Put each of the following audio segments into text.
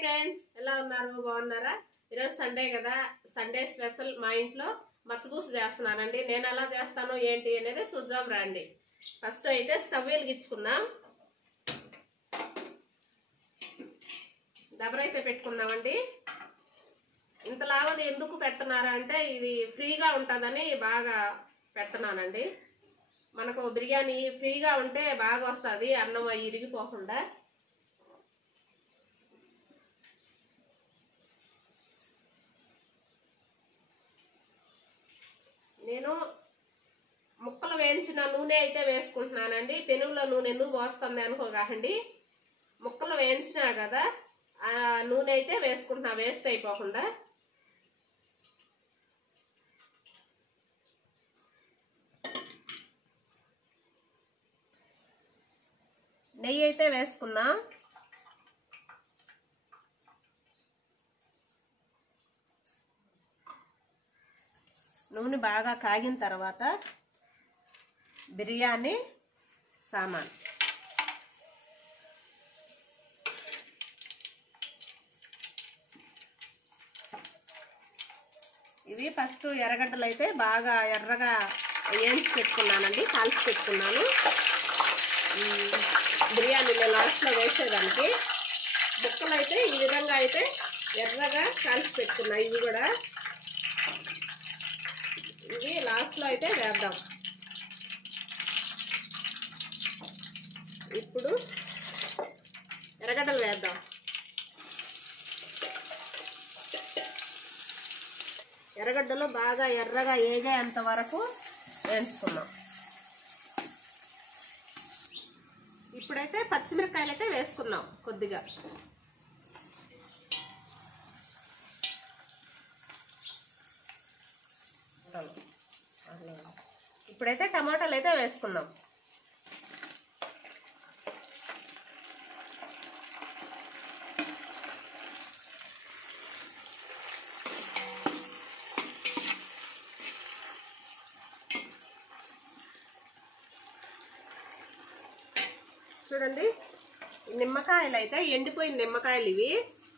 Friends, ఎలా ఉన్నారు? బాగున్నారా? ఈరోజు సండే కదా, సండే స్పెషల్ మా ఇంట్లో మచ్చపూసు చేస్తున్నానండి. నేను ఎలా చేస్తాను ఏంటి అనేది చూద్దాం రండి. ఫస్ట్ అయితే స్టవ్ వెలిగించుకుందాం. దబరైతే పెట్టుకున్నామండి. ఇంత లావది ఎందుకు పెడుతున్నారా అంటే ఇది ఫ్రీగా ఉంటుందని బాగా పెడుతున్నానండి. మనకు బిర్యానీ ఫ్రీగా ఉంటే బాగా వస్తుంది, అన్నం ఇరిగిపోకుండా. నేను ముక్కలు వేయించిన నూనె అయితే వేసుకుంటున్నానండి. పెనుగులో నూనె ఎందుకు పోస్తుంది అనుకోకండి. ముక్కలు వేయించినా కదా ఆ నూనె అయితే వేసుకుంటున్నా, వేస్ట్ అయిపోకుండా. నెయ్యి అయితే వేసుకుందాం. నూనె బాగా కాగిన తర్వాత బిర్యానీ సామాన్ ఇవి ఫస్ట్ ఎర్రగడ్డలు అయితే బాగా ఎర్రగా వేయించి పెట్టుకున్నానండి, కాల్చి పెట్టుకున్నాను. బిర్యానీలో లాస్ట్లో వేసేదానికి ముక్కలు అయితే ఈ విధంగా అయితే ఎర్రగా కాల్చి పెట్టుకున్నా. ఇవి కూడా ఇవి లాస్ట్లో అయితే వేద్దాం. ఇప్పుడు ఎర్రగడ్డలు వేద్దాం. ఎర్రగడ్డలు బాగా ఎర్రగా ఏగేంత వరకు వేయించుకున్నాం. ఇప్పుడైతే పచ్చిమిరపకాయలు అయితే వేసుకున్నాం కొద్దిగా. ఇప్పుడైతే టమాటాలు అయితే వేసుకున్నాం. చూడండి, నిమ్మకాయలు అయితే ఎండిపోయిన నిమ్మకాయలు ఇవి.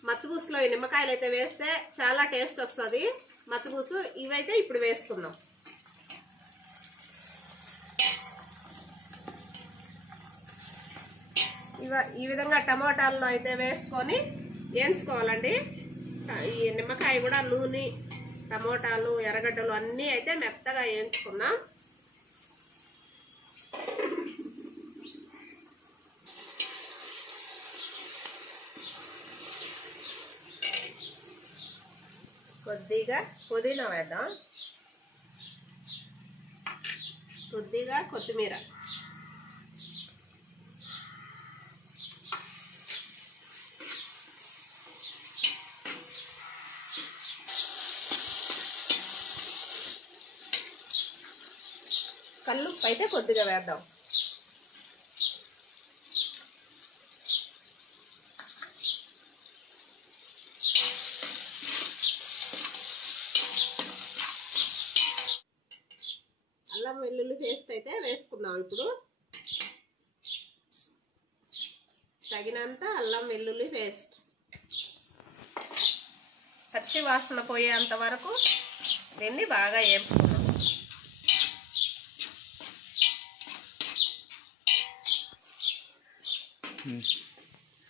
మచ్చపూసులో ఈ నిమ్మకాయలు అయితే వేస్తే చాలా టేస్ట్ వస్తుంది మచ్చపూసు. ఇవైతే ఇప్పుడు వేసుకుందాం. ఈ విధంగా టమాటాల్లో అయితే వేసుకొని వేయించుకోవాలండి. ఈ నిమ్మకాయ కూడా నూనె, టమోటాలు, ఎర్రగడ్డలు అన్నీ అయితే మెత్తగా వేయించుకున్నాం. కొద్దిగా పుదీనా వేద్దాం, కొద్దిగా కొత్తిమీర, కల్లుప్పు అయితే కొద్దిగా వేద్దాం. అల్లం వెల్లుల్లి పేస్ట్ అయితే వేసుకుందాం. ఇప్పుడు తగినంత అల్లం వెల్లుల్లి పేస్ట్ పచ్చి వాసన పోయేంత వరకు దీన్ని బాగా వేపుకుందాం.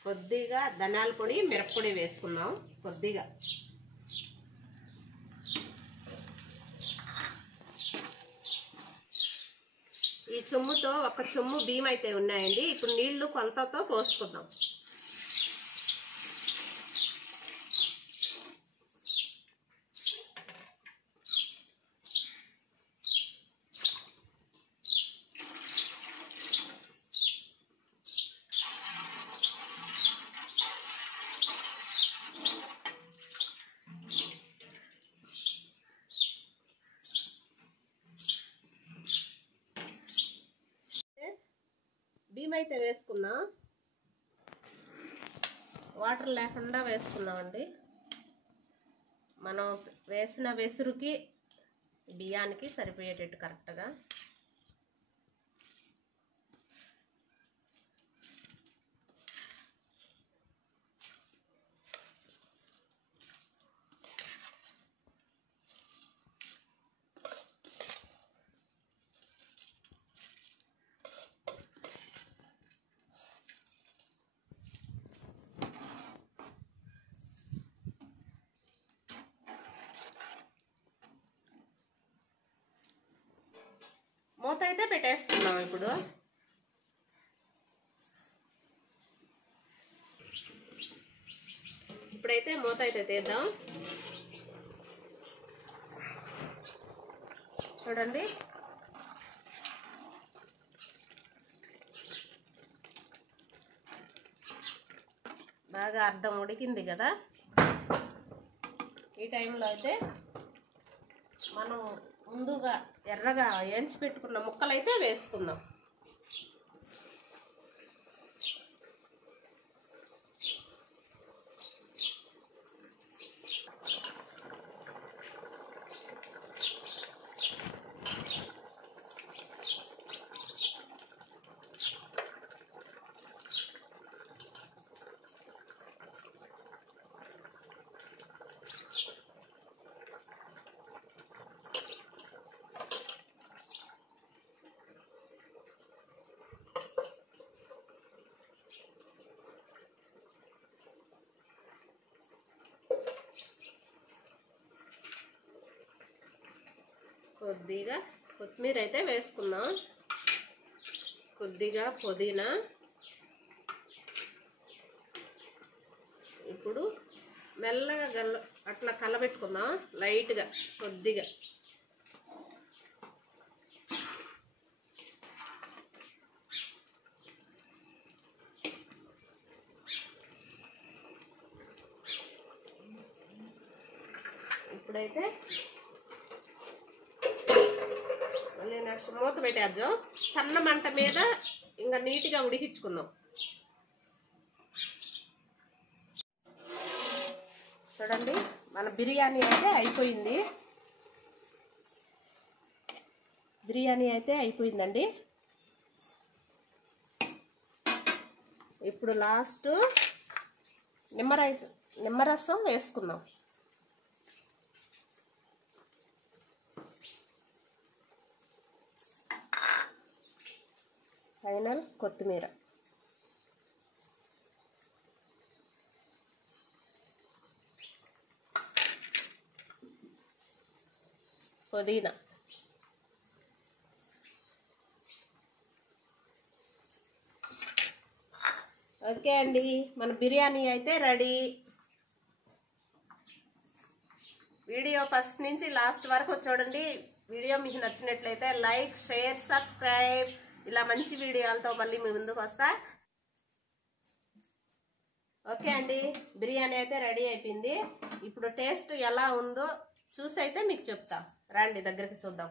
కొద్దిగా ధనియాల పొడి, మిరప్పొడి వేసుకుందాం. కొద్దిగా ఈ చెమ్ముతో ఒక చెమ్ము బియ్యం అయితే ఉన్నాయండి. ఇప్పుడు నీళ్లు కొలతతో పోసుకుందాం. బియ్యం అయితే వేసుకున్నాం. వాటర్ లేకుండా వేసుకున్నామండి. మనం వేసిన వెసురుకి బియ్యానికి సరిపోయేటట్టు కరెక్ట్గా. అయితే పెట్టేస్తున్నాం. ఇప్పుడైతే మూత అయితే తీద్దాం. చూడండి, బాగా అర్ధం ఉడికింది కదా. ఈ టైంలో అయితే మనం ముందుగా ఎర్రగా వేయించి పెట్టుకున్న ముక్కలు అయితే వేసుకుందాం. కొద్దిగా కొత్తిమీర అయితే వేసుకుందాం, కొద్దిగా పుదీనా. ఇప్పుడు మెల్లగా అట్లా కలబెట్టుకుందాం లైట్గా కొద్దిగా. ఇప్పుడైతే మళ్ళీ నెక్స్ట్ మూత పెట్టేద్దాం. సన్న మంట మీద ఇంకా నీట్గా ఉడికించుకుందాం. చూడండి, మన బిర్యానీ అయితే అయిపోయింది. అయిపోయిందండి. ఇప్పుడు లాస్ట్ నిమ్మరసం వేసుకుందాం. ఫైనల్ కొత్తిమీర. పుదీనా. ఓకే అండి, మన బిర్యానీ అయితే రెడీ. వీడియో ఫస్ట్ నుంచి లాస్ట్ వరకు చూడండి. వీడియో మీకు నచ్చినట్లయితే లైక్, షేర్, సబ్స్క్రైబ్. ఇలా మంచి వీడియోలతో మళ్ళీ మీ ముందుకు వస్తా. ఓకే అండి, బిర్యానీ అయితే రెడీ అయిపోయింది. ఇప్పుడు టేస్ట్ ఎలా ఉందో చూసి అయితే మీకు చెప్తా. రండి దగ్గరికి చూద్దాం.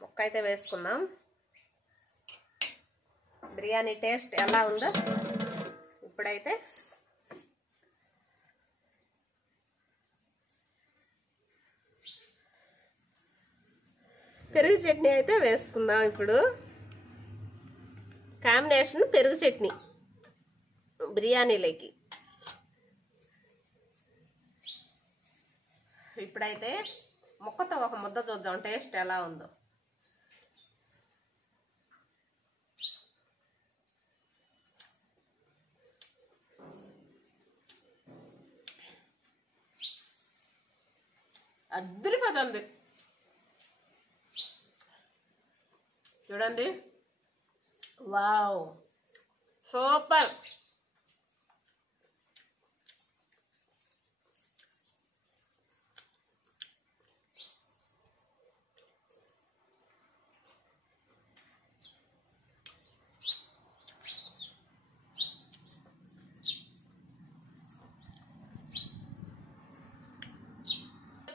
ముక్క అయితే వేసుకుందాం. బిర్యానీ టేస్ట్ ఎలా ఉందో ఇప్పుడైతే పెరుగు చట్నీ అయితే వేసుకుందాం. ఇప్పుడు కాంబినేషన్ పెరుగు చట్నీ బిర్యానీలోకి. ఇప్పుడైతే ముక్కతో ఒక ముద్ద చూద్దాం టేస్ట్ ఎలా ఉందో. అద్రిపోతుంది చూడండి. Wow, super.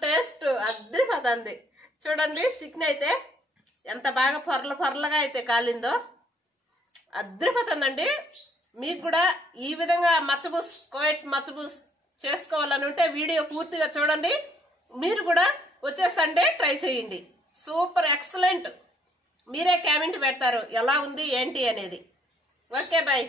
టేస్ట్ అద్రిపోతుంది చూడండి. చికెన్ అయితే ఎంత బాగా పొరలుగా అయితే కాలిందో, అద్రిపోతుందండి. మీకు కూడా ఈ విధంగా కువైట్ మచ్చబూస్ చేసుకోవాలని ఉంటే వీడియో పూర్తిగా చూడండి. మీరు కూడా వచ్చే సండే ట్రై చేయండి. Super, excellent. మీరే కామెంట్ పెడతారు ఎలా ఉంది ఏంటి అనేది. Okay, bye.